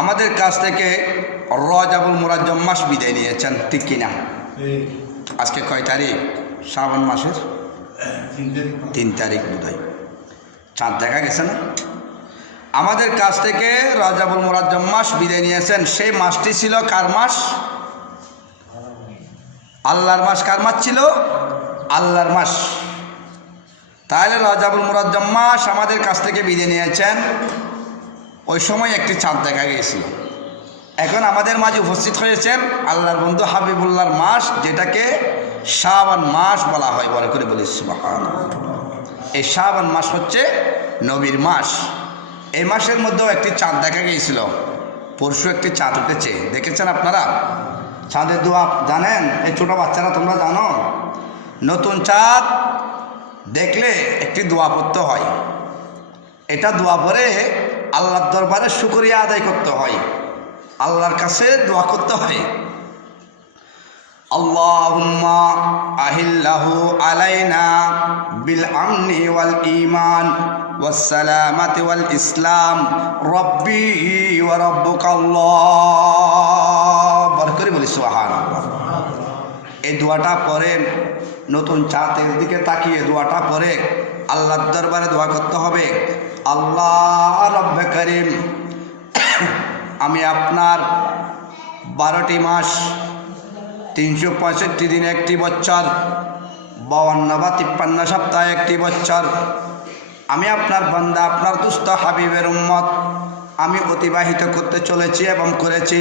আমাদের কাছ থেকে রজবুল মুরাজ্জম মাস বিদায় নিয়েছেন, ঠিক কিনা? আজকে কয় তারিখ? শ্রাবণ মাসের 3 তারিখ বোধহয়। চাঁদ দেখা গেছে না? আমাদের কাছ থেকে রজবুল মুরাজ্জম মাস বিদায় নিয়েছেন। সেই মাসটি ছিল কার মাস? আল্লাহর মাস। কার মাস ছিল? আল্লাহর মাস। তাহলে রজবুল মুরাজ্জম মাস আমাদের কাছ থেকে বিদায় নিয়েছেন। ওই সময় একটি চাঁদ দেখা গিয়েছিল। এখন আমাদের মাঝে উপস্থিত হয়েছেন আল্লাহর বন্ধু হাবিবুল্লাহর মাস, যেটাকে শাবান মাস বলা হয়। বলে করে বলি সুবহানাল্লাহ। এই শাবান মাস হচ্ছে নবীর মাস। এই মাসের মধ্যেও একটি চাঁদ দেখা গিয়েছিল। পরশু একটি চাঁদ উঠেছে, দেখেছেন আপনারা? চাঁদের দোয়া জানেন? এই ছোটো বাচ্চারা তোমরা জানো? নতুন চাঁদ দেখলে একটি দোয়া পড়তে হয়। এটা দোয়া পড়ে আল্লাহর দরবারে শুকরিয়া আদায় করতে হয়, আল্লাহর কাছে দোয়া করতে হয়। আল্লাহুম্মা আহিল্লাহু আলাইনা বিল আমনি ওয়াল ঈমান ওয়াস সালামাতি ওয়াল ইসলাম রব্বি ওয়া রাব্বুকাল্লাহ। বরকরি বলি সুবহানাল্লাহ। এই দোয়াটা পড়ে, নতুন চাঁদের দিকে তাকিয়ে দোয়াটা পড়ে আল্লাহর দরবারে দোয়া করতে হবে। আল্লাহ রব্বে করিম, আমি আপনার 12টি মাস 365 দিন একটি বছর, 52 বা 53 সপ্তাহে একটি বছর, আমি আপনার বান্দা, আপনার দুস্থ হাবিবের উম্মত আমি অতিবাহিত করতে চলেছি এবং করেছি।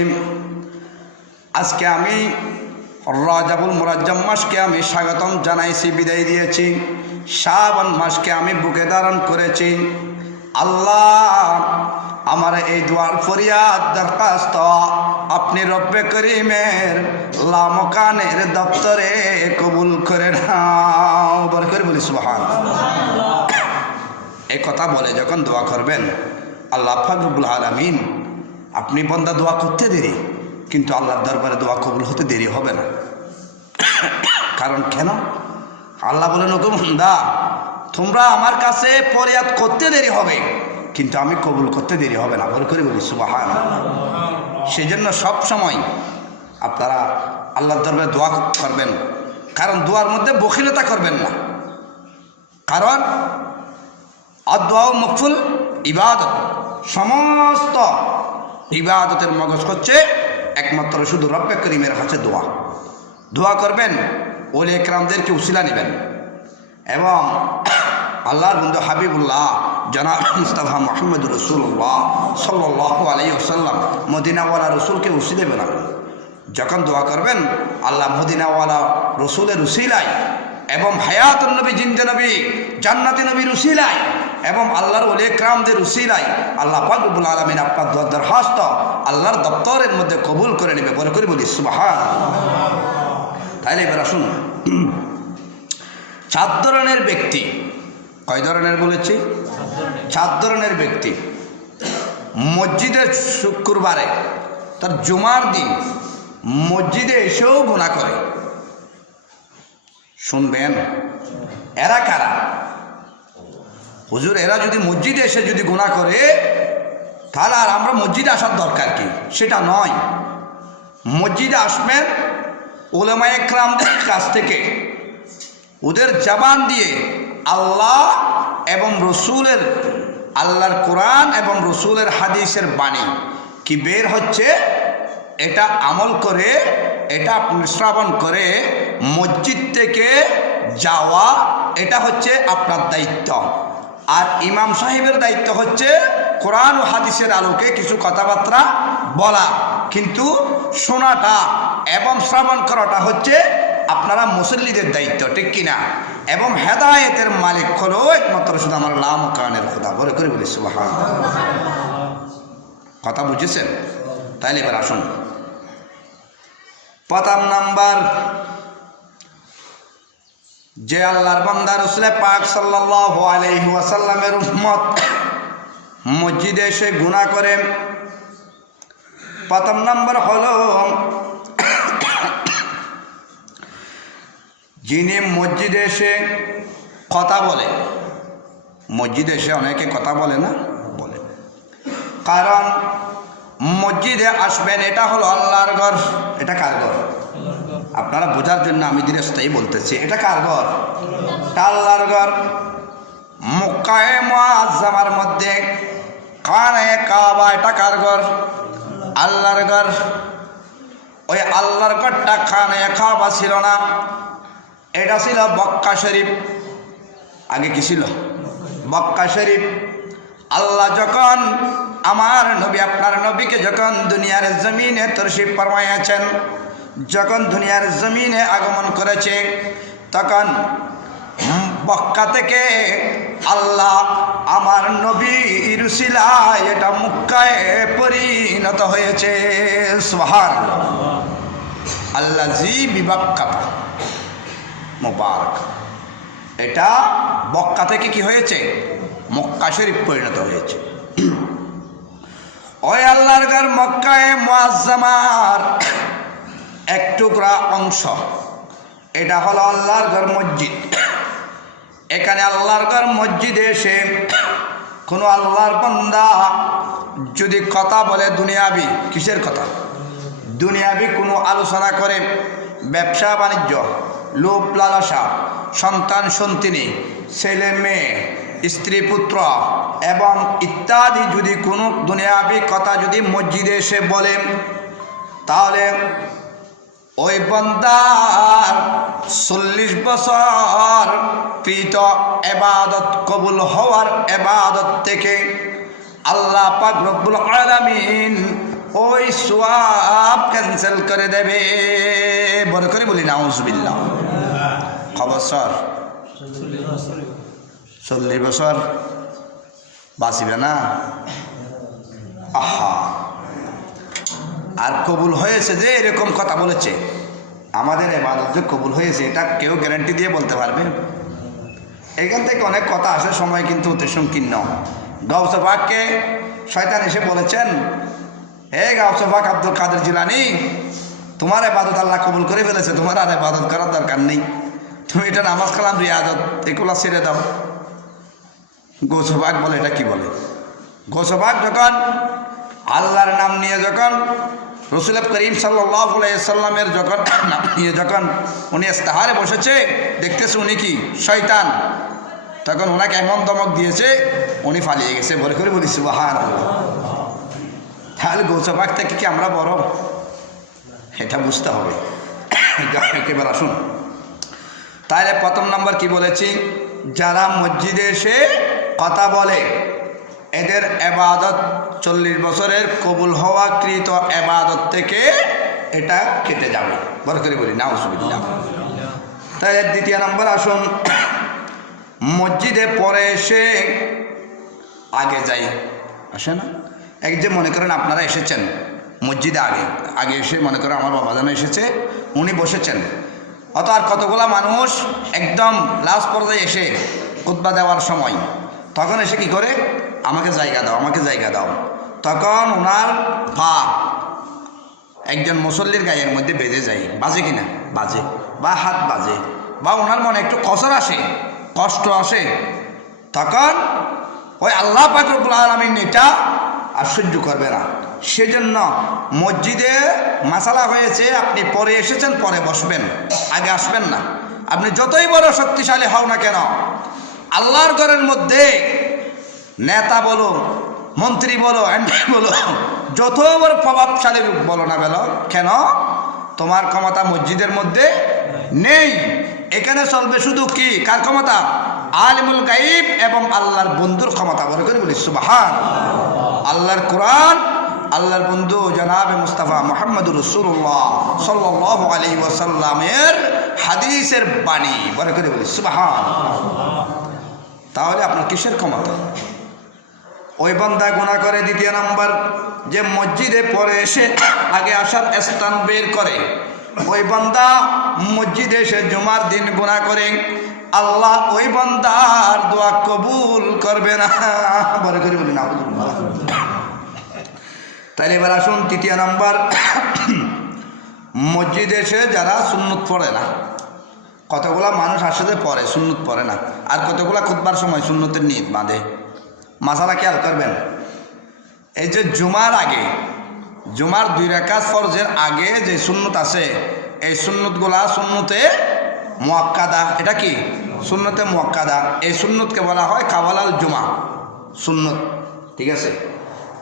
আজকে আমি রজবুল মুরাজ্জম মাসকে আমি স্বাগতম জানাইছি, বিদায় দিয়েছি। শাবান মাসকে আমি বুকে ধারণ করেছি। আল্লাহ, আমার এই দুয়ার ফরিয়াদ দরখাস্ত আপনি রব্বে করিমের লামকানের দপ্তরে কবুল করে নাও। বরকত বলি সুবহানাল্লাহ। এই কথা বলে যখন দোয়া করবেন, আল্লাহ পাক রব্বুল আলামিন, আপনি বান্দা দোয়া করতে দেরি, কিন্তু আল্লাহর দরবারে দোয়া কবুল হতে দেরি হবে না। কারণ কেন? আল্লাহ বলেন, ওগো বান্দা, তোমরা আমার কাছে ফরিয়াদ করতে দেরি হবে, কিন্তু আমি কবুল করতে দেরি হবে না। বরকত বলি সুবহানাল্লাহ। সেই জন্য সব সময় আপনারা আল্লাহর দরবারে দোয়া করবেন, কারণ দোয়ার মধ্যে বখিলতা করবেন না। কারণ আদ-দুআ মকফুল ইবাদত, সমস্ত ইবাদতের মগজ হচ্ছে একমাত্র শুধু রব্বে করিমের কাছে দোয়া। দোয়া করবেন, ওলি একরামদেরকে উসিলা নেবেন, এবং আল্লাহর বন্ধু হাবিবুল্লাহ জনাব মুস্তাফা মুহাম্মদ রাসূলুল্লাহ সাল্লাল্লাহু আলাইহি ওয়াসাল্লাম মদিনাওয়ালা রসুলকে উসিলে বানাবেন। যখন দোয়া করবেন, আল্লাহ মদিনাওয়ালা রসুলের উসিলায় এবং হায়াতুন নবী, জিন্দে নবী, জান্নাতি নবীর উসিলায় এবং আল্লাহর ওলি একরামদের উসিলায় আল্লাহ পাক রব্বুল আলামিন আপনার দরখাস্ত আল্লাহর দপ্তরের মধ্যে কবুল করে নেবে। বলে করে বলি সুবহানাল্লাহ। তাইলে এবার আসুন, 4 ধরনের ব্যক্তি। কয় ধরনের বলেছি? 4 ধরনের ব্যক্তি মসজিদের শুক্রবারে, তার জুমার দিন মসজিদে এসেও গুনাহ করে। শুনবেন, এরা কারা? হুজুর, এরা যদি মসজিদে এসে যদি গুনাহ করে, তাহলে আর আমরা মসজিদে আসার দরকার কি? সেটা নয়। মসজিদে আসবেন উলামায়ে কেরামদের কাছ থেকে, ওদের জবান দিয়ে আল্লাহ এবং রসুলের, আল্লাহর কোরআন এবং রসুলের হাদিসের বাণী কি বের হচ্ছে, এটা আমল করে, এটা শ্রবণ করে মসজিদ থেকে যাওয়া, এটা হচ্ছে আপনার দায়িত্ব। আর ইমাম সাহেবের দায়িত্ব হচ্ছে কোরআন ও হাদিসের আলোকে কিছু কথাবার্তা বলা, কিন্তু শোনাটা এবং শ্রবণ করাটা হচ্ছে আপনারা মুসল্লিদের দায়িত্ব, ঠিক কিনা? এবং হেদায়েতের মালিক হলো একমাত্র শুধু আমার লামকানের খোদা। বলে করে বলি সুবহানাল্লাহ। কথা বুঝেছেন? তাইলে এবার আসুন, প্রথম নাম্বার, যে আল্লাহর বান্দা রাসূল পাক সাল্লাল্লাহু আলাইহি ওয়াসাল্লামের উম্মত মসজিদে এসে গুনাহ করে, প্রথম নাম্বার হলো যিনি মসজিদে এসে কথা বলে। মসজিদে এসে অনেকে কথা বলে না, বলে। কারণ মসজিদে আসবেন, এটা হলো আল্লাহর ঘর। এটা কার ঘর? আপনারা বোঝার জন্য আমি ধীরস্থই বলতেছি, এটা কার ঘর? এটা আল্লাহর ঘর। মক্কায়ে মুআজ্জামার মধ্যে খানে কাবা, এটা কার ঘর? আল্লাহর ঘর। ওই আল্লাহর ঘরটা খানে কাবা ছিল না, এটা ছিল মক্কা শরীফ। আগে কি ছিল? মক্কা শরীফ। আল্লাহ যখন আমার নবী, আপনার নবীকে যখন দুনিয়ার জমিনে তশরিফ ফরমাইয়াছেন, যখন দুনিয়ার জমিনে আগমন করেছে, তখন মক্কা থেকে আল্লাহ আমার নবীর উসিলায় এটা মক্কায় পরিণত হয়েছে। সুবহানাল্লাহ। আল্লাযী বিবাক্কাতা মুবারাক। এটা মক্কা থেকে কি হয়েছে? মক্কা শরীফ পরিণত হয়েছে। ওই আল্লাহর ঘর মক্কায়ে মুআজ্জামার এক টুকরা অংশ, এটা হলো আল্লাহর ঘর মসজিদ। এখানে আল্লাহর ঘর মসজিদে এসে কোনো আল্লাহর বান্দা যদি কথা বলে দুনিয়াবি, কিসের কথা? দুনিয়াবি কোনো আলোচনা করে, ব্যবসা বাণিজ্য, লোভ লালসা, সন্তান সন্তানী, ছেলে মেয়ে, স্ত্রী পুত্র এবং ইত্যাদি যদি কোনো দুনিয়াবি কথা যদি মসজিদে এসে বলে, তাহলে ওই বান্দার 40 বছর কৃত ইবাদত কবুল হওয়ার ইবাদত থেকে আল্লাহ পাক রব্বুল আলামিন ওই সওয়াব ক্যান্সেল করে দেবে। বড় করে বলি নাউজুবিল্লাহ। খবর স্যার 40 বছর বাঁচিবে না? আহা, আর কবুল হয়েছে যে এরকম কথা বলেছে, আমাদের ইবাদত যে কবুল হয়েছে এটা কেউ গ্যারান্টি দিয়ে বলতে পারবে? এখান থেকে অনেক কথা আসে, সময় কিন্তু অতি সংকীর্ণ। গাউসে পাককে শয়তান এসে বলেছেন, হে গাউসে পাক আব্দুল কাদের জিলানী, তোমার ইবাদত আল্লাহ কবুল করে ফেলেছে, তোমার আর ইবাদত করার দরকার নেই, তুমি এটা নামাজ কালাম রিয়াজত এগুলো ছেড়ে দাও। গাউসে পাক বলে, এটা কি বলে? গাউসে পাক যখন আল্লাহর নাম নিয়ে যখন রাসূল করিম সাল্লাল্লাহু আলাইহি সাল্লামের যখন নাম নিয়ে যখন উনি ইস্তেহারে বসেছে, দেখতেছে উনি কি শয়তান, তখন ওনাকে এমন ধমক দিয়েছে উনি পালিয়ে গেছে। বলে করে বলি সুবহানাল্লাহ। তাহলে গাউসে পাক থেকে কি আমরা বড়? এটা বুঝতে হবে। একেবারে আসুন, তাহলে প্রথম নম্বর কি বলেছি? যারা মসজিদে এসে কথা বলে এদের ইবাদত 40 বছরের কবুল হওয়া কৃত ইবাদত থেকে এটা কেটে যাবে। বড় করে বলি নাউজুবিল্লাহ। তাহলে দ্বিতীয় নম্বর আসুন, মসজিদে পরে এসে আগে যাই, আসে না? এক যে মনে করেন আপনারা এসেছেন মসজিদে আগে আগে এসে, মনে করেন আমার বাবা জানা এসেছে, উনি বসেছেন, অত আর কতগুলা মানুষ একদম লাস্ট পর্যায়ে এসে খুতবা দেওয়ার সময় তখন এসে কি করে? আমাকে জায়গা দাও, আমাকে জায়গা দাও। তখন ওনার পা একজন মুসল্লির গায়ের মধ্যে বেজে যায়, বাজে কিনা? বাজে। বা হাত বাজে, বা ওনার মনে একটু কসর আসে, কষ্ট আসে, তখন ওই আল্লাহ পাক রব্বুল আলামিন এটা আর সহ্য করবে না। সেজন্য মসজিদে মাসালা হয়েছে, আপনি পরে এসেছেন পরে বসবেন, আগে আসবেন না। আপনি যতই বড় শক্তিশালী হও না কেন, আল্লাহর ঘরের মধ্যে নেতা বলো, মন্ত্রী বলো, এমপি বলো, যত বড় প্রভাবশালী বলো না কেন, তোমার ক্ষমতা মসজিদের মধ্যে নেই। এখানে চলবে শুধু কি? কার ক্ষমতা? আলিমুল গাইব এবং আল্লাহর বন্ধুর ক্ষমতা। বলে করে বলি সুবহান। আল্লাহর কোরআন, আল্লাহর বন্ধু জনাবে মুস্তাফা মুহাম্মদুর রাসূলুল্লাহ সাল্লাল্লাহু আলাইহি ওয়াসাল্লামের হাদিসের বাণী। বলে করে বলি সুবহান। তাহলে আপনার কিসের ক্ষমতা? ওই বান্দা গুনাহ করে। দ্বিতীয় নাম্বার, যে মসজিদে পরে এসে আগে আসার স্থান বের করে, ওই বান্দা মসজিদে এসে জুমার দিন গুনাহ করে, আল্লাহ ওই বান্দার দোয়া কবুল করবে না। বলে করে বলি না। তাইলে এবার আসুন তৃতীয় নাম্বার, মসজিদে এসে যারা সুন্নত পড়ে না, কতগুলা মানুষ আসলে পড়ে, সুন্নত পড়ে না, আর কতগুলা খুতবার সময় সুন্নতের নিয়ত বাঁধে। মাসালা খেয়াল করবেন, এই যে জুমার আগে জুমার 2 রাকাত ফরজের আগে যে সুন্নত আছে এই সুন্নতগুলা সুন্নতে মুআক্কাদা। এটা কি? সুন্নতে মুআক্কাদা। এই সুন্নতকে বলা হয় কাওয়ালাল জুমা সুন্নত। ঠিক আছে,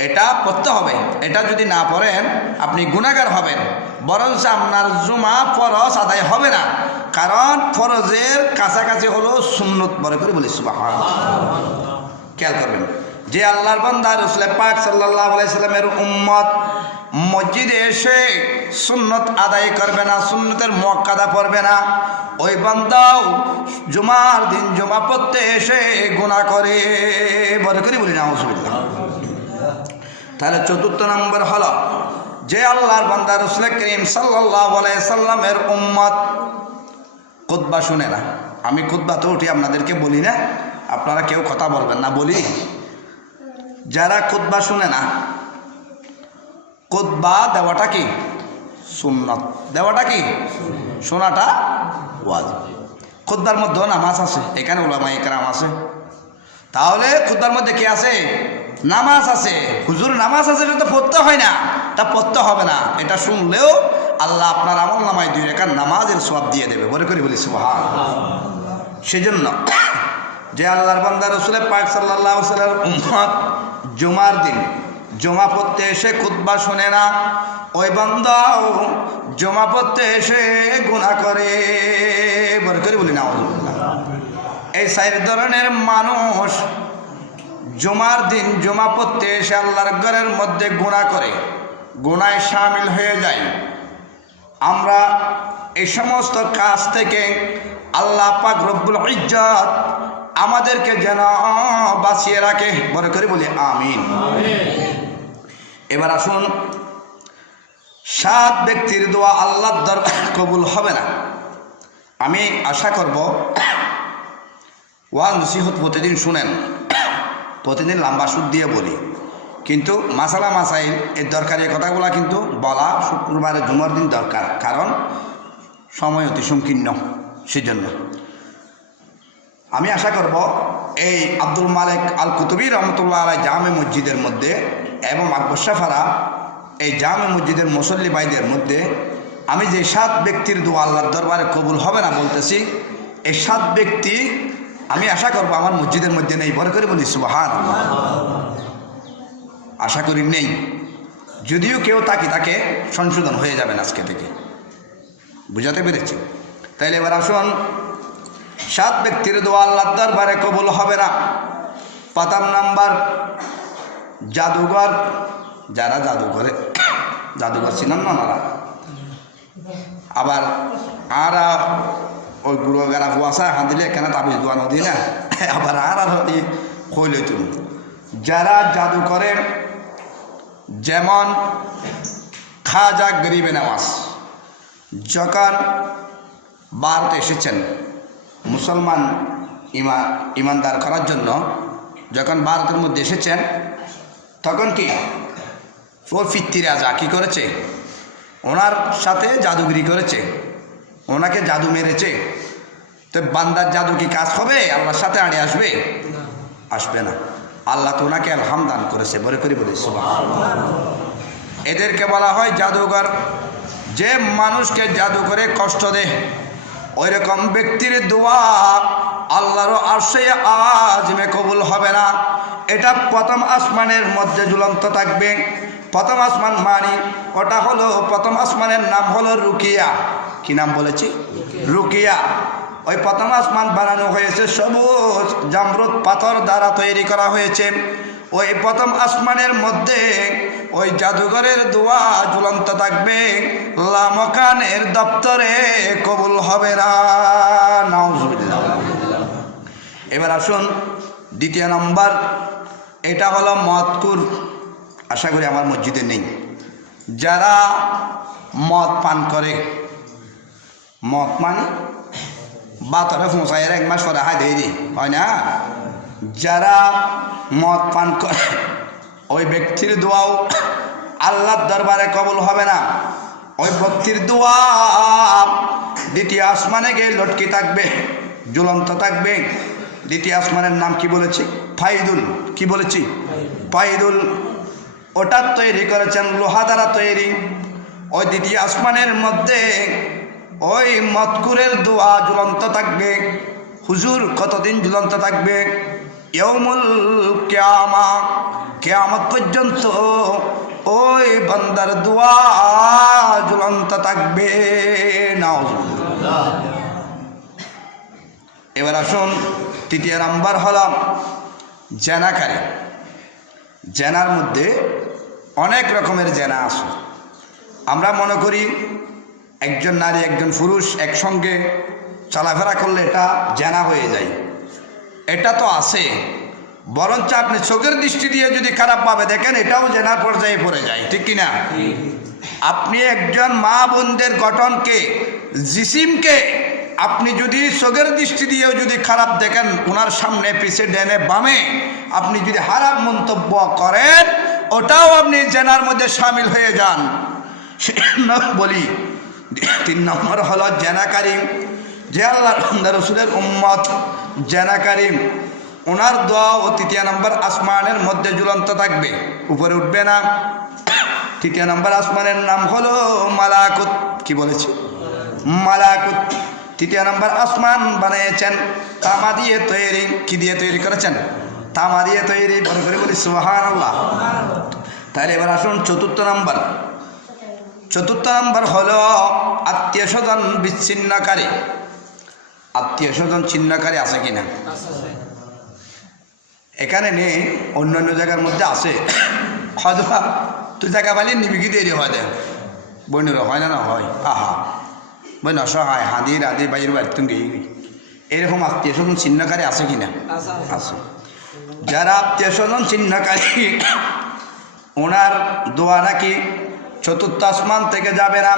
এটা পড়তে হবে। এটা যদি না পড়েন আপনি গুনাহগার হবেন, বরঞ্চ আপনার জুমা ফরজ আদায় হবে না, কারণ ফরজের কাছাকাছি হলো সুন্নত। বলে করে বলি সুবহানাল্লাহ। খেয়াল করবেন, যে আল্লাহর বান্দা রাসূল পাক সাল্লাল্লাহু আলাইহি সাল্লামের উম্মত মসজিদে এসে সুন্নত আদায় করবে না, সুন্নতের মুআক্কাদা পড়বে না, ওই বান্দাও জুমার দিন জুমা পড়তে এসে গুনাহ করে। বলে করে বলি নাউজুবিল্লাহ। তাহলে 4 নম্বর হলো যে আল্লাহর বান্দা রাসূল করিম সাল্লাল্লাহু আলাইহি সাল্লামের উম্মত খুতবা শুনে না। আমি খুতবা তো উঠি আপনাদেরকে বলি না, আপনারা কেউ কথা বলবেন না, বলি। যারা খুতবা শুনে না, খুতবা দেওয়াটা কি সুন্নাত, দেওয়াটা কি শোনাটা ওয়াজিব। খুতবার মধ্যে নামাজ আছে, এখানে উলামায়ে কেরাম আছে, তাহলে খুতবার মধ্যে কি আছে? নামাজ আছে। হুজুর নামাজ আছে, এটা তো পড়তে হয় না, তা পড়তে হবে না। এটা শুনলেও আল্লাহ আপনার আমল নামায় 2 রাকাত নামাজের সওয়াব দিয়ে দেবে। বলে করে বলি সুবহানাল্লাহ। সেজন্য যে আল্লাহর বান্দা রাসূল পাক সাল্লাল্লাহু আলাইহি ওয়াসাল্লামের উম্মত জুমার দিন জুমা পড়তে এসে খুতবা শুনে না, ওই বান্দাও জুমা পড়তে এসে গুনাহ করে। বলে করে বলি নাউজুবিল্লাহ। এই 4 ধরনের মানুষ জুমার দিন জুমা পড়তে এসে আল্লাহর ঘরের মধ্যে গুনাহ করে, গুনায় শামিল হয়ে যায়। আমরা এই সমস্ত কাজ থেকে আল্লাহ পাক রব্বুল ইজ্জত আমাদেরকে যেন বাঁচিয়ে রাখে। বলে করে বলি আমিন। এবার আসুন, 7 ব্যক্তির দোয়া আল্লাহর দরবারে কবুল হবে না। আমি আশা করব ওয়াজ নসিহত প্রতিদিন শুনেন, প্রতিদিন লম্বা সুদ দিয়ে বলি, কিন্তু মাসালা মাসাইল এর দরকারি কথাগুলো কিন্তু বলা শুক্রবারে জুমার দিন দরকার, কারণ সময় অতি সংকীর্ণ। সেজন্য আমি আশা করব এই আব্দুল মালিক আল কুতুবী রহমতুল্লাহ আলাইহি জামে মসজিদের মধ্যে এবং আকবর শাহপাড়া এই জামে মসজিদের মুসল্লি ভাইদের মধ্যে আমি যে 7 ব্যক্তির দোয়া আল্লাহর দরবারে কবুল হবে না বলতেছি, এই 7 ব্যক্তি আমি আশা করব আমার মসজিদের মধ্যে নেই। বলে করে বলি সুবহানাল্লাহ। আশা করি নেই, যদিও কেউ তাকে সংশোধন হয়ে যাবেন আজকে থেকে। বুঝাতে পেরেছি? তাইলে এবার আসুন, 7 ব্যক্তির দোয়া আল্লাহর দরবারে কবুল হবে না। 5 নাম্বার, জাদুঘর। যারা জাদু করে, জাদুঘর ছিলেন না ওনারা, আবার আর ওই গুঁড়ো গাড়া কুয়াশা হাত দিলে কেন তাবিজ দোয়া নদী না, আবার আর হইলে তুমি যারা জাদু করে, যেমন খাজা গরিবে নওয়াজ যখন ভারতে এসেছেন মুসলমান ইমানদার করার জন্য, যখন ভারতের মধ্যে এসেছেন তখন কি ও ফিত্তি রাজা কী করেছে? ওনার সাথে জাদুগিরি করেছে, ওনাকে জাদু মেরেছে। তো বান্দার জাদু কি কাজ হবে? আল্লাহর সাথে আড়ে আসবে? আসবে না। আল্লাহ তো ওনাকে ইলহাম দান করেছে। বলে করি বলি সুবহানাল্লাহ। এদেরকে বলা হয় জাদুঘর। যে মানুষকে জাদু করে কষ্ট দেয়, ওই রকম ব্যক্তির দোয়া আল্লাহর আরশে আযমে কবুল হবে না। এটা 1ম আসমানের মধ্যে ঝুলন্ত থাকবে। 1ম আসমান মানে ওটা হলো 1ম আসমানের নাম হলো রুকিয়া। কি নাম বলেছি? রুকিয়া। ওই 1ম আসমান বানানো হয়েছে সবুজ জামরুদ পাথর দ্বারা তৈরি করা হয়েছে। ওই 1ম আসমানের মধ্যে ওই জাদুঘরের দোয়া ঝুলন্ত থাকবে, লামকানের দপ্তরে কবুল হবে না। নাউজুবিল্লাহ। এবার আসুন 2 নম্বর, এটা হলো মদকুর। আশা করি আমার মসজিদে নেই। যারা মদ পান করে, মদ মানে বাতরে ফোঁসাইয়ের 1 মাস পরে হাই দেরি হয় না, যারা মদ পান করে ওই ব্যক্তির দোয়াও আল্লাহর দরবারে কবুল হবে না। ওই ব্যক্তির দোয়া 2য় আসমানে গিয়ে লটকি থাকবে, ঝুলন্ত থাকবে। 2য় আসমানের নাম কি বলেছি? ফাইদুল। কি বলেছি? ফাইদুল। ওটা তৈরি করেছেন লোহা দ্বারা তৈরি। ওই দ্বিতীয় আসমানের মধ্যে ওই মতকুরের দোয়া ঝুলন্ত থাকবে। হুজুর কতদিন ঝুলন্ত থাকবে? ইয়াউমুল কিয়ামা, কিয়ামত পর্যন্ত ওই বান্দার দোয়া ঝুলন্ত থাকবে। নাউজুবিল্লাহ। এবার আসুন, তৃতীয় নাম্বার হলাম জেনাকারী। জেনার মধ্যে অনেক রকমের জেনা আছে। আমরা মনে করি একজন নারী একজন পুরুষ একসঙ্গে চলাফেরা করলে এটা জেনা হয়ে যায়। এটা তো আছে, বরঞ্চ আপনি চোখের দৃষ্টি দিয়ে যদি খারাপভাবে দেখেন এটাও জেনার পর্যায়ে পড়ে যায়, ঠিক কিনা? আপনি একজন মা বোনদের গঠনকে, জিসিমকে আপনি যদি চোখের দৃষ্টি দিয়েও যদি খারাপ দেখেন, ওনার সামনে পিছে ডেনে বামে আপনি যদি খারাপ মন্তব্য করেন, ওটাও আপনি জেনার মধ্যে সামিল হয়ে যান। বলি 3 নম্বর হলো জেনাকারী। যে আল্লাহ রসুলের উম্মত জেনাকারী, ওনার দোয়া ও 3 নম্বর আসমানের মধ্যে ঝুলন্ত থাকবে, উপরে উঠবে না। 3 নম্বর আসমানের নাম হলো মালাকুত। কি বলেছি? মালাকুত। 3 নম্বর আসমান বানিয়েছেন তামা দিয়ে তৈরি। কি দিয়ে তৈরি করেছেন? তামা দিয়ে তৈরি। বড় করে বলি সুবহানাল্লাহ। তাহলে এবার আসুন 4 নম্বর। 4 নম্বর হলো আত্মীয় স্বজন বিচ্ছিন্নকারী। আত্মীয় স্বজন ছিন্নকারী আছে কিনা? এখানে নেই, অন্যান্য জায়গার মধ্যে আছে। হয়তো তুই জায়গা পালি নিবি কি দেরি হয় দেয় বইনের, হয় না? না হয়। আহা বই নসহায় হাঁদি রাঁধি বাইর বাড়ি তুমি এরকম আত্মীয় স্বজন ছিন্নকারী আছে কিনা? আছে। যারা আত্মীয় স্বজন ছিন্নকারী, ওনার দোয়া নাকি 4th আসমান থেকে যাবে না।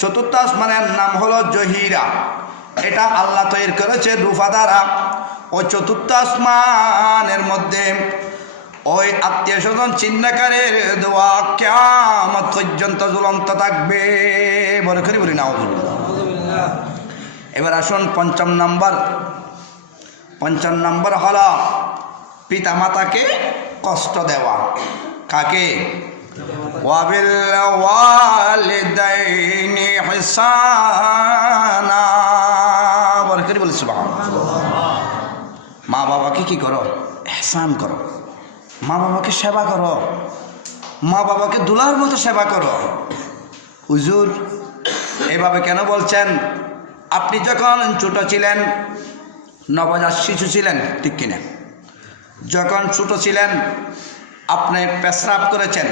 4th আসমানের নাম হলো জহিরা। এটা আল্লাহ তৈরি করেছে রূপা দ্বারা। ওই 4th আসমানের মধ্যে ওই আত্মীয় স্বজন ছিন্নকারীর দোয়া কিয়ামত পর্যন্ত ঝুলন্ত থাকবে। বলে করি বলি নাউজুবিল্লাহ। এবার আসুন 5 নম্বর। 5 নম্বর হলো পিতা মাতাকে কষ্ট দেওয়া। কাকে? ওয়াবিল ওয়ালিদাইনি ইহসানা। বলে করি বলি সুবহানাল্লাহ। মা বাবাকে কি করো? ইহসান করো। মা বাবাকে সেবা করো। মা বাবাকে দুলার মতো সেবা করো। হুজুর এভাবে কেন বলছেন? আপনি যখন ছোট ছিলেন, নবজাত শিশু ছিলেন, ঠিক কিনা? যখন ছোট ছিলেন আপনি পেশরাব করেছেন,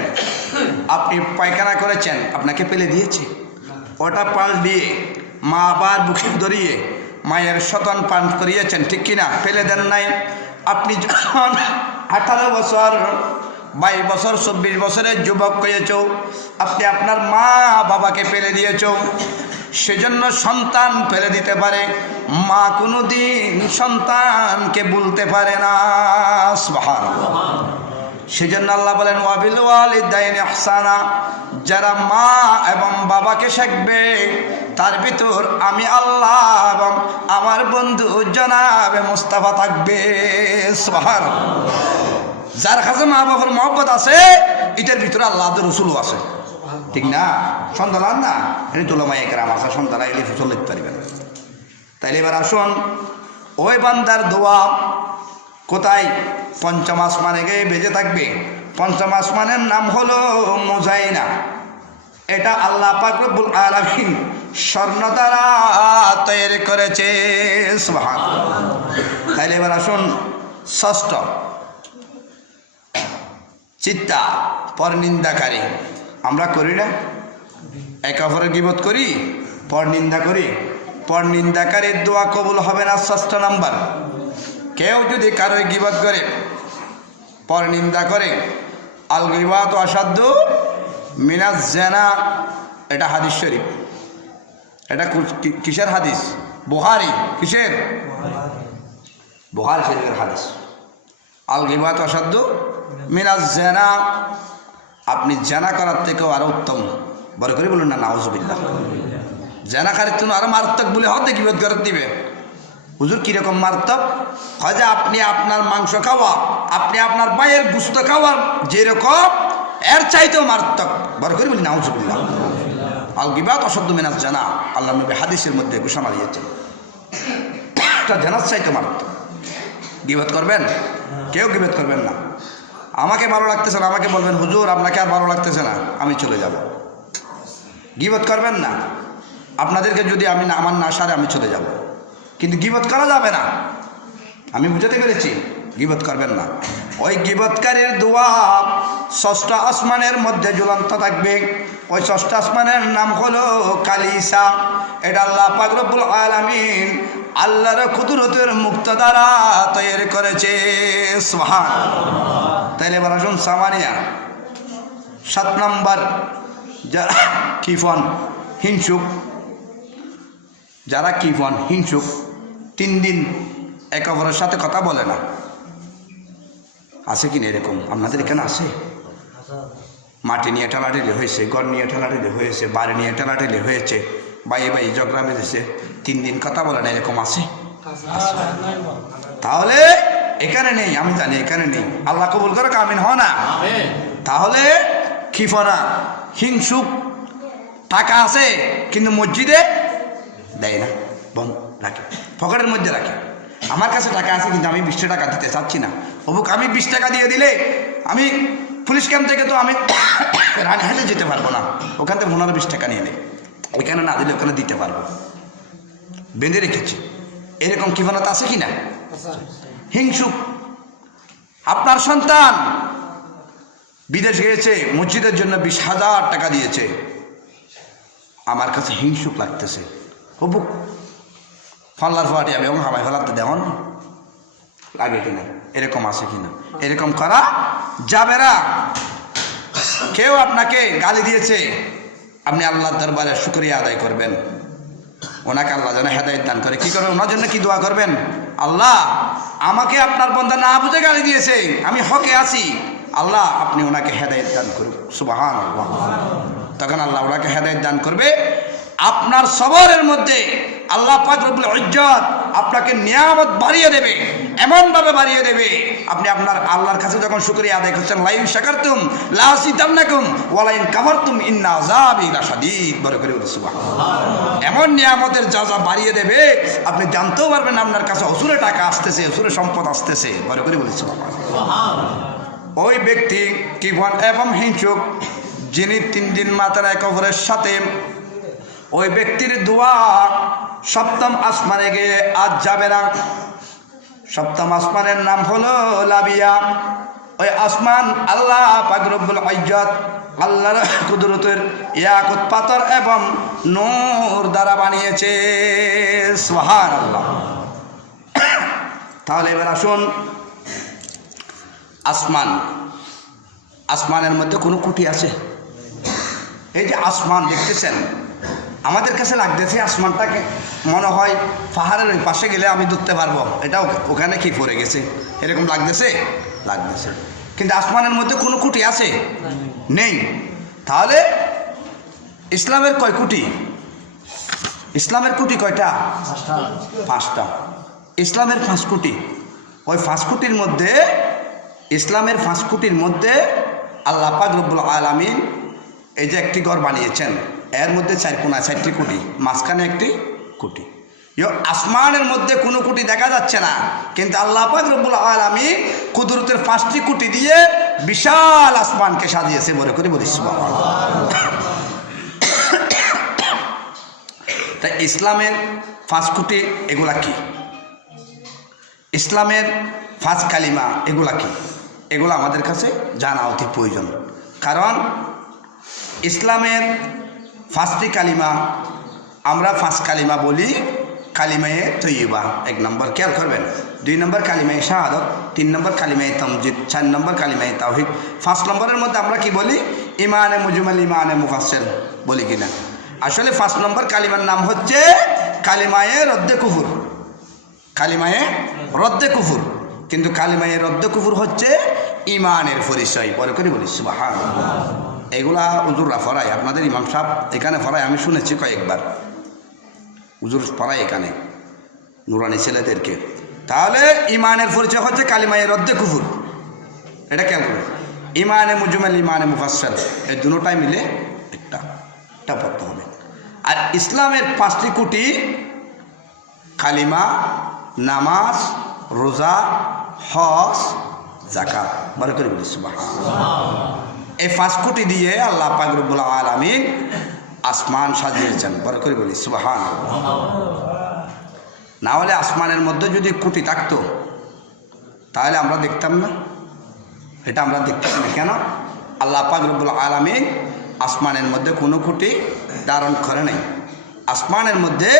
আপনি পায়খানা করেছেন, আপনাকে ফেলে দিয়েছে। ওটা পাল দিয়ে মা আবার বুকে ধরিয়ে মায়ের স্তন পান করিয়েছেন, ঠিক কিনা? ফেলে দেন নাই। আপনি যখন 18 বছর, 22 বছর, 24 বছরের যুবক হয়েছ, আপনি আপনার মা বাবাকে ফেলে দিয়েছ। সেজন্য সন্তান ফেলে দিতে পারে, মা কোনোদিন সন্তানকে বলতে পারে না। সুবহানাল্লাহ। সেজন্য আল্লাহ বলেন ওয়াবিল ওয়ালিদাইনি ইহসানা। যারা মা এবং বাবাকে শিখবে তার ভিতর আমি আল্লাহ এবং আমার বন্ধু জনাবে মুস্তাফা থাকবে। সুবহানাল্লাহ। যার কাছে মা বাবার মহব্বত আছে, এটার ভিতরে আল্লাহ রসুলও আছে, ঠিক না? সন্তান না এটি তুলমায় একরাম আছে, সন্তান এলে ফসল লিখতে পারবেন। তাইলে এবার আসুন, ওই বান্দার দোয়া কোথায়? 5ম আসমানে গিয়ে বেজে থাকবে। 5ম আসমানের নাম হলো মুজাইনা। এটা আল্লাহ পাক রব্বুল আলামিন স্বর্ণ দ্বারা তৈরি করেছে। সুবহানাল্লাহ। তাইলে এবার আসুন 6ষ্ঠ, চিত্তা পরনিন্দাকারী। আমরা করি না? একে অপরের গীবত করি, পরনিন্দা করি। পরনিন্দাকারীর দোয়া কবুল হবে না। 6ষ্ঠ নাম্বার, কেউ যদি কারোই গীবত করে, পরনিন্দা করে, আল গীবাতু আসাদ্দু মিনাজ জিনা। এটা হাদিস শরীফ। এটা কিসের হাদিস? বুখারী। কিসের? বুখারী শরীফের হাদিস। আল গীবাতু আসাদ্দু মিনাজ জিনা। আপনি জেনা করার থেকেও আরো উত্তম। বড় করে বলুন না নাউজুবিল্লাহ। জেনাকারীর জন্য আরো মারাত্মক বলে হতে গীবত করে দিবে। হুজুর কিরকম মারাত্মক? হয় যে আপনি আপনার মাংস খাওয়া, আপনি আপনার ভাইয়ের গুস্ত খাওয়ার যেরকম এর চাইতেও মারাত্মক। বড় করে বলি নাউজুবিল্লাহ। আল গিবাত অসাধ্য মিনাজ জানা, আল্লাহ নবী হাদিসের মধ্যে ঘোষণা দিয়েছেন এটা জানার চাইতে মারাত্মক। গিবত করবেন? কেউ গিবত করবেন না। আমাকে ভালো লাগতেছে না, আমাকে বলবেন হুজুর আপনাকে আর ভালো লাগতেছে না, আমি চলে যাব। গিবত করবেন না। আপনাদেরকে যদি আমি আমার না সারে আমি চলে যাব, কিন্তু গিবত করা যাবে না। আমি বুঝাতে পেরেছি? গিবত করবেন না। ওই গিবতকারীর দোয়া ষষ্ঠ আসমানের মধ্যে ঝুলন্ত থাকবে। ওই ষষ্ঠ আসমানের নাম হলো কালিসা। এটা আল্লাহ পাক রব্বুল আলামিন আল্লাহর কুদরতের মুক্ত দ্বারা তৈরি করেছে। সুবহানাল্লাহ। তাইলে এবার আসুন সামানিয়া 7 নম্বর, যারা কিফন হিংসুক, যারা কিফন হিংসুক 3 দিন একে অপরের সাথে কথা বলে না। আছে কিনা এরকম? আপনাদের এখানে আছে? মাটি নিয়ে ঠেলাঠেলি হয়েছে, ঘর নিয়ে ঠেলাঠেলি হয়েছে, বাড়ি নিয়ে ঠেলাঠেলি হয়েছে, ভাই ভাই ঝগড়া বেঁধেছে, 3 দিন কথা বলে না, এরকম আছে? তাহলে এখানে নেই, আমি জানি এখানে নেই। আল্লাহ কবুল করে আমিন হয় না? তাহলে খিফরা হিংসুক টাকা আছে কিন্তু মসজিদে দেয় না, বন্ধ রাখে, পকেটের মধ্যে রাখে। আমার কাছে টাকা আছে কিন্তু আমি 20 টাকা দিতে চাচ্ছি না। অবুক আমি 20 টাকা দিয়ে দিলে আমি পুলিশ ক্যাম্প থেকে তো আমি রানীহাটে যেতে পারবো না, ওখান থেকে 15-20 টাকা নিয়ে নেই, এখানে না দিলে ওখানে দিতে পারবো, বেঁধে রেখেছি। এরকম কিফানত আছে কি না? হিংসুক। আপনার সন্তান বিদেশ গিয়েছে, মসজিদের জন্য 20,000 টাকা দিয়েছে, আমার কাছে হিংসুক লাগতেছে, অবুক ফাল্লার ফাটি আমি এবং হাবাই ফেলাতে দেওয়ান লাগে কিনা? এরকম আছে কিনা? এরকম করা যাবে না। কেউ আপনাকে গালি দিয়েছে, আপনি আল্লাহর দরবারে শুকরিয়া আদায় করবেন, ওনাকে আল্লাহ যেন হেদায়েত দান করে। কি করবেন? ওনার জন্য কি দোয়া করবেন? আল্লাহ আমাকে আপনার বান্দা না বুঝে গালি দিয়েছে, আমি হকে আছি, আল্লাহ আপনি ওনাকে হেদায়েত দান করুন। সুবহানাল্লাহ। তখন আল্লাহ ওনাকে হেদায়েত দান করবে। আপনার সবরের মধ্যে আল্লাহ পাক রব্বুল ইজ্জত আপনাকে নিয়ামত বাড়িয়ে দেবে, এমনভাবে বাড়িয়ে দেবে, আপনি আপনার আল্লাহর কাছে যখন শুকরিয়া আদায় করছেন, লাইন শাকারতুম লাযিদান্নাকুম ওয়া লাইন কাফারতুম ইন্না আযাবি লাশাদীদ, বড় করে বলুন সুবহানাল্লাহ। এমন নিয়ামতের যা বাড়িয়ে দেবে আপনি জানতেও পারবেন না আপনার কাছে অসুরে টাকা আসতেছে, অসুরে সম্পদ আসতেছে, বড় করে বলুন সুবহানাল্লাহ। ওই ব্যক্তি কিফন এবং হিংসুক যিনি 3 দিন মাতার একে অপরের সাথে, ওই ব্যক্তির দোয়া 7ম আসমানে গিয়ে আজ যাবে না। 7ম আসমানের নাম হলো লাবিয়া। ওই আসমান আল্লাহ পাক রব্বুল ইজ্জত আল্লাহর কুদরতের ইয়াকুত পাথর এবং নূর দ্বারা বানিয়েছে। সুবহানাল্লাহ। তাহলে এবার আসুন আসমান, আসমানের মধ্যে কোনো খুঁটি আছে? এই যে আসমান দেখতেছেন, আমাদের কাছে লাগতেছে আসমানটাকে মনে হয় পাহাড়ের ওই পাশে গেলে আমি ধরতে পারবো, এটা ওখানে কি পড়ে গেছে, এরকম লাগতেছে। কিন্তু আসমানের মধ্যে কোনো খুঁটি আছে? নেই। তাহলে ইসলামের কয় খুঁটি? ইসলামের খুঁটি কয়টা? 5টা। ইসলামের 5 খুঁটি। ওই 5 খুঁটির মধ্যে, ইসলামের 5 খুঁটির মধ্যে আল্লাহ পাক রব্বুল আলামিন এই যে একটি ঘর বানিয়েছেন, এর মধ্যে 4 কোণায় 4টি খুঁটি, মাঝখানে একটি খুঁটি। আসমানের মধ্যে কোনো খুঁটি দেখা যাচ্ছে না, কিন্তু আল্লাহ পাক রব্বুল আলামিন কুদরতের 5টি খুঁটি দিয়ে বিশাল আসমানকে সাজিয়েছে, বলে করে বলিস। তাই ইসলামের 5 খুঁটি এগুলা কি? ইসলামের 5 কালিমা এগুলা কি? এগুলো আমাদের কাছে জানা অতি প্রয়োজন। কারণ ইসলামের 5টি কালিমা, আমরা 5 কালিমা বলি। কালিমায়ে তৈয়বা 1 নম্বর, খেয়াল করবেন। 2 নম্বর কালিমায়ে শাহাদত, 3 নম্বর কালিমায়ে তামজিদ, 4 নম্বর কালিমায়ে তাওহীদ। 5 নম্বরের মধ্যে আমরা কি বলি? ইমানে মুজমাল, ইমানে মুফাসসিল বলি কিনা? আসলে 5 নম্বর কালিমার নাম হচ্ছে কালিমায়ে রদ্দে কুফর। কালিমায়ে রদ্দে কুফর। কিন্তু কালিমায়ে রদ্দে কুফর হচ্ছে ইমানের পরিচয়, পরে করে বলি সুবহানাল্লাহ। এগুলা হুজুররা ফরায়, আপনাদের ইমাম সাহেব এখানে ফরায়, আমি শুনেছি কয়েকবার হুজুর পড়ায় এখানে নুরানি ছেলেদেরকে। তাহলে ইমানের পরিচয় হচ্ছে কালিমায়ে রদ্দে কুফর, এটা কেমন? ইমানে মুজমাল, ইমানে মুফাসসাল, এই দুটোটাই মিলে একটা পড়তে হবে। আর ইসলামের 5টি খুঁটি কালিমা, নামাজ, রোজা, হজ, যাকাত। বড় করে বলি সুবহানাল্লাহ। এই 5 খুঁটি দিয়ে আল্লাহ পাক রব্বুল আলামিন আসমান সাজিয়েছেন। বড় করে বলি সুবহানাল্লাহ। না হলে আসমানের মধ্যে যদি খুঁটি থাকতো তাহলে আমরা দেখতাম না, এটা আমরা দেখতাম না। কেন? আল্লাহ পাক রব্বুল আলামিন আসমানের মধ্যে কোনো খুঁটি ধারণ করে নাই। আসমানের মধ্যে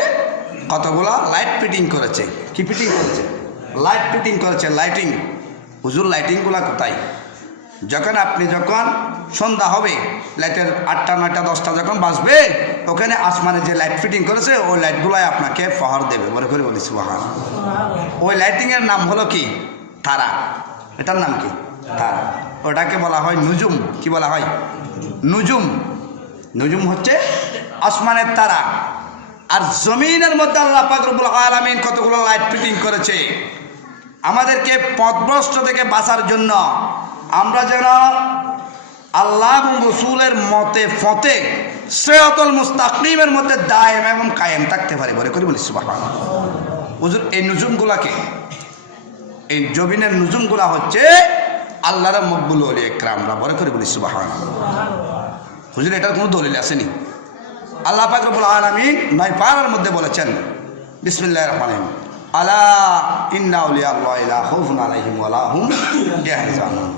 কতগুলা লাইট ফিটিং করেছে। কি ফিটিং করেছে? লাইট ফিটিং করেছে। লাইটিং। হুজুর লাইটিংগুলা কোথায়? যখন সন্ধ্যা হবে, লাইটের 8টা 9টা 10টা যখন বাজবে, ওখানে আসমানে যে লাইট ফিটিং করেছে ওই লাইটগুলাই আপনাকে পাওয়ার দেবে। বলে করে বলি সুবহানাল্লাহ। ওই লাইটিংয়ের নাম হলো কি? তারা। এটার নাম কি? তারা। ওটাকে বলা হয় নুজুম। কি বলা হয়? নুজুম। নুজুম হচ্ছে আসমানের তারা। আর জমিনের মধ্যে আল্লাহ পাক রব্বুল আলামিন কতগুলো লাইট ফিটিং করেছে আমাদেরকে পথভ্রষ্ট থেকে বাঁচার জন্য, আমরা যেন আল্লাহ এবং রসুলের পথে সিরাতুল মুস্তাকিমের মধ্যে দায়েম এবং কায়েম থাকতে পারি। বলে করে বলি সুবহানাল্লাহ। হুজুর এই নুজুমগুলাকে, এই জমিনের নুজুমগুলা হচ্ছে আল্লাহর মকবুল ওলিয়া ইকরামরা। বলে করে বলি সুবহানাল্লাহ। হুজুর এটার কোনো দলিল আসেনি। আল্লাহ পাক রব্বুল আলামিন 9 পারার মধ্যে বলেছেন, বিসমিল্লাহির রহমানির রহিম, আলা ইন্না আউলিয়া আল্লাহি লা খাউফুন আলাইহিম ওয়া লা হুম ইয়াহজানুন।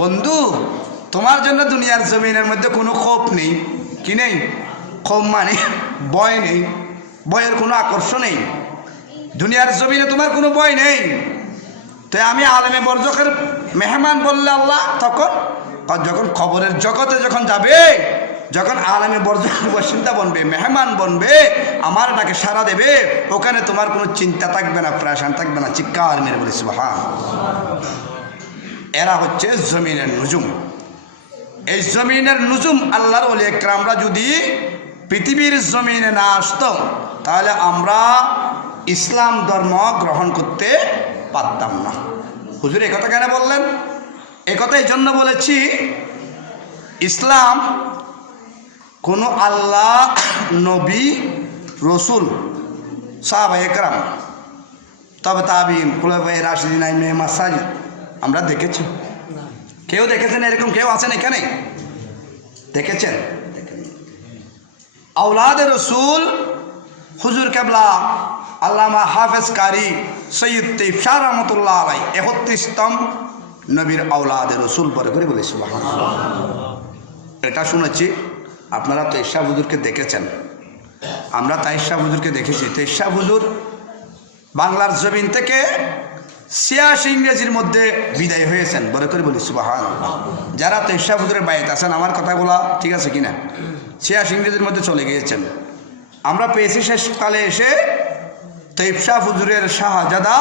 বন্ধু, তোমার জন্য দুনিয়ার জমিনের মধ্যে কোনো খৌফ নেই। কি নেই? খৌফ মানে ভয় নেই, ভয়ের কোনো আকর্ষণ নেই। দুনিয়ার জমিনে তোমার কোনো ভয় নেই। তো আমি আলেমে বরজখের মেহমান বললে আল্লাহ, যখন খবরের জগতে যখন যাবে, যখন আলেমে বরজখের বাসিন্দা বনবে, মেহমান বনবে, আমার ডাকে সাড়া দেবে, ওখানে তোমার কোনো চিন্তা থাকবে না, প্রেশান থাকবে না। চিৎকার মেরে বলি সুবহানাল্লাহ। এরা হচ্ছে জমিনের নুজুম। এই জমিনের নুজুম আল্লাহর ওলিয়া ইকরামরা যদি পৃথিবীর জমিনে না আসতো তাহলে আমরা ইসলাম ধর্ম গ্রহণ করতে পারতাম না। হুজুর এই কথা কেন বললেন? এই কথা এই জন্য বলেছি, ইসলাম কোনো আল্লাহ, নবী, রসুল, সাহাবায়ে কেরাম, তবে তাবিঈন, খুলাফায়ে রাশিদিন, আইম্মায়ে মাসাজিদ আমরা দেখেছি। কেউ দেখেছেন এরকম? কেউ আছেন এখানে? দেখেছেন? আওলাদে রসুল হুজুর কেবলা আল্লামা হাফেজ কারি সৈয়দ তৈয়ব শাহ রহমতুল্লাহ আলাই 31তম নবীর আওলাদে রসুল পরে করে বলি সুবহানাল্লাহ। এটা শুনেছি। আপনারা তৈয়ব শাহ হুজুরকে দেখেছেন, আমরা তৈয়ব শাহ হুজুরকে দেখেছি। তৈয়ব শাহ হুজুর বাংলার জমিন থেকে 86 ইংরেজির মধ্যে বিদায় হয়েছেন। বলে করে বলি সুবহানাল্লাহ। যারা তৈয়ব শাহ হুজুরের বাইরে আছেন, আমার কথাগুলো ঠিক আছে কিনা? 86 ইংরেজির মধ্যে চলে গিয়েছেন। আমরা পেয়েছি শেষকালে এসে তৈয়ব শাহ হুজুরের শাহজাদা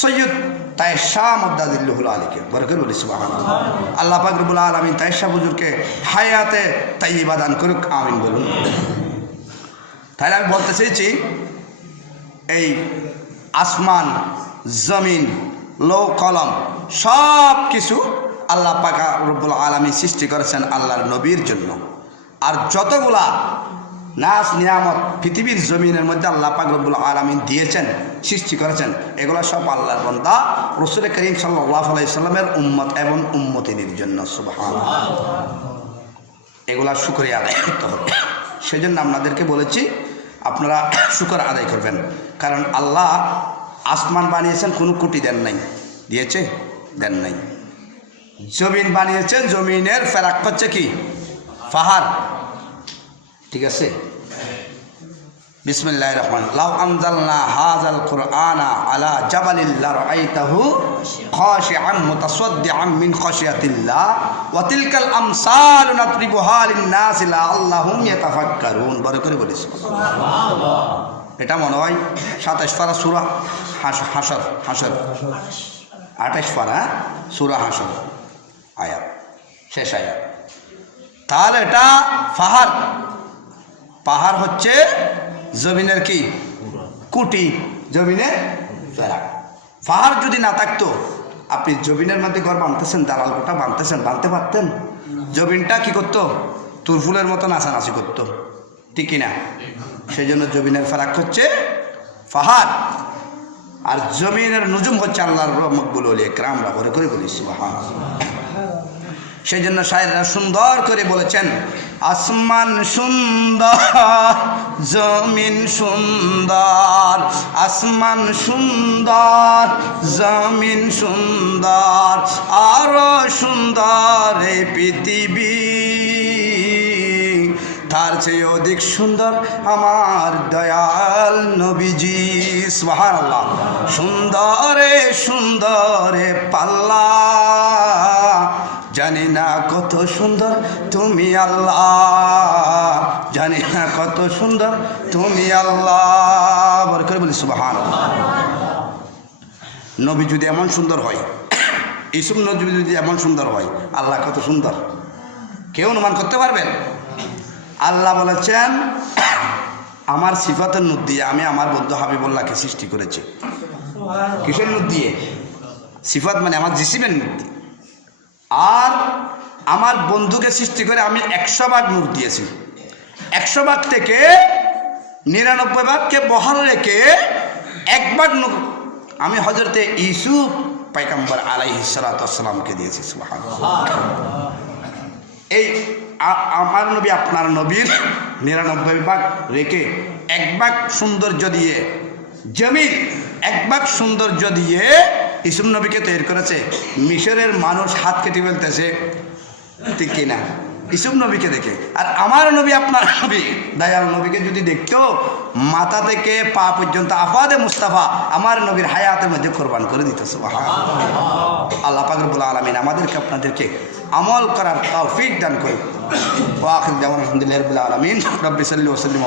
সৈয়দ তায়েব শাহ মদ্দাজিল্লাহুল আলীকে। বলে করে বলি সুবহানাল্লাহ। আল্লাহ পাক রব্বুল আলামিন তায়েব শাহ হুজুরকে হায়াতে তাইয়্যিবা দান করুক, আমিন বলুন। তাহলে আমি বলতে চেয়েছি, এই আসমান, জমিন, লৌহ কলম সব কিছু আল্লাহ পাক রব্বুল আলামিন সৃষ্টি করেছেন আল্লাহর নবীর জন্য। আর যতগুলা নাজ নিয়ামত পৃথিবীর জমিনের মধ্যে আল্লাহ পাক রব্বুল আলামিন দিয়েছেন, সৃষ্টি করেছেন, এগুলো সব আল্লাহর বান্দা রাসূল করিম সাল্লাল্লাহু আলাইহি সাল্লামের উম্মত এবং উম্মতিনীর জন্য। সুবহানাল্লাহ। এগুলা শুকরিয়া আদায় করতে হবে। সেজন্য আপনাদেরকে বলেছি আপনারা শুকর আদায় করবেন। কারণ আল্লাহ আসমান বানিয়েছেন, কোনো কুটি দেন নাই। দিয়েছে? দেন নাই। জমিন বানিয়েছেন, জমিনের ফেরাক হচ্ছে কি? পাহাড়। ঠিক আছে? বিসমিল্লাহির রহমানির রহিম। লাউ আনজালনা হাযাল কুরআনা আলা জাবালিন লারাআইতাহু খাশিআন মুতাসাদ্দিআন মিন খাশিয়াতিল্লাহ ওয়া তিলকাল আমসালু নাদরিবুহা লিন-নাসি লাআল্লাহুম ইয়াতাফাক্কারুন। বড় করে বলিস সুবহানাল্লাহ। এটা মনে হয় 27 পারা সূরা হাশর 28 পারা সূরা হাশর আয়াত, শেষ আয়াত। তাহলে এটা পাহাড় হচ্ছে জমিনের কি? কুটি, জমিনের ফেরাক। পাহাড় যদি না থাকতো আপনি জমিনের মধ্যে ঘর বাঁধতেছেন, দালাল কোটা বাঁধতেছেন, বাঁধতে পারতেন? জমিনটা কি করতো? তুরফুলের মতো নাচানাচি করতো, ঠিক কিনা? সেই জন্য জমিনের ফারাক হচ্ছে পাহাড়, আর জমিনের নুজুম হচ্ছে আল্লাহর মকবুল ওলি একরামরা করে করে বলি সুবহানাল্লাহ। সেই জন্য শায়েররা সুন্দর করে বলেছেন, আসমান সুন্দর, জমিন সুন্দর, আসমান সুন্দর, জমিন সুন্দর, আরো সুন্দর এই পৃথিবী, তার চেয়ে অধিক সুন্দর আমার দয়াল নবীজি সুবহানাল্লাহ। সুন্দরে সুন্দরে পাল্লা, জানি না কত সুন্দর তুমি আল্লাহ, জানি না কত সুন্দর তুমি আল্লাহ, বলে করে বলি সুবহানাল্লাহ। নবী যদি এমন সুন্দর হয়, ইসুফ নবী যদি এমন সুন্দর হয়, আল্লাহ কত সুন্দর কেউ অনুমান করতে পারবেন? আল্লাহ বলেছেন, আমার সিফাতের নূর দিয়ে আমি আমার বন্ধু হাবিবুল্লাহকে সৃষ্টি করেছি। কিসের নূর দিয়ে? সিফাত মানে আমার জিসিমের নূর দিয়ে। আর আমার বন্ধুকে সৃষ্টি করে আমি 100 ভাগ নূর দিয়েছি। 100 ভাগ থেকে 99 ভাগকে বহাল রেখে 1 ভাগ নূর আমি হযরতে ইউসুফ পয়গম্বর আলাইহিস সালাতু ওয়াস সালামকে দিয়েছি সুবহানাল্লাহ। এই আমার নবী আপনার নবীর 99 ভাগ রেখে 1 ভাগ সৌন্দর্য দিয়ে, জমিন 1 ভাগ সৌন্দর্য দিয়ে ইসুফ নবীকে তৈরি করেছে। মিশরের মানুষ হাত কেটে ফেলতেছে, ঠিক কিনা? ইসুফ নবীকে দেখে। আর আমার নবী আপনার নবী দয়াল নবীকে যদি দেখতো, মাথা থেকে পা পর্যন্ত আফাদে মুস্তাফা আমার নবীর হায়াতের মধ্যে কোরবান করে দিত সুবহানাল্লাহ। আল্লাহ পাক রব্বুল আলামিন আমাদেরকে আপনাদেরকে আমল করার তৌফিক দান করুন। ওয়া আখিরু দাওয়ানা আলহামদুলিল্লাহি রাব্বিল আলামিন। রব্বি সাল্লি ওয়া সাল্লিম।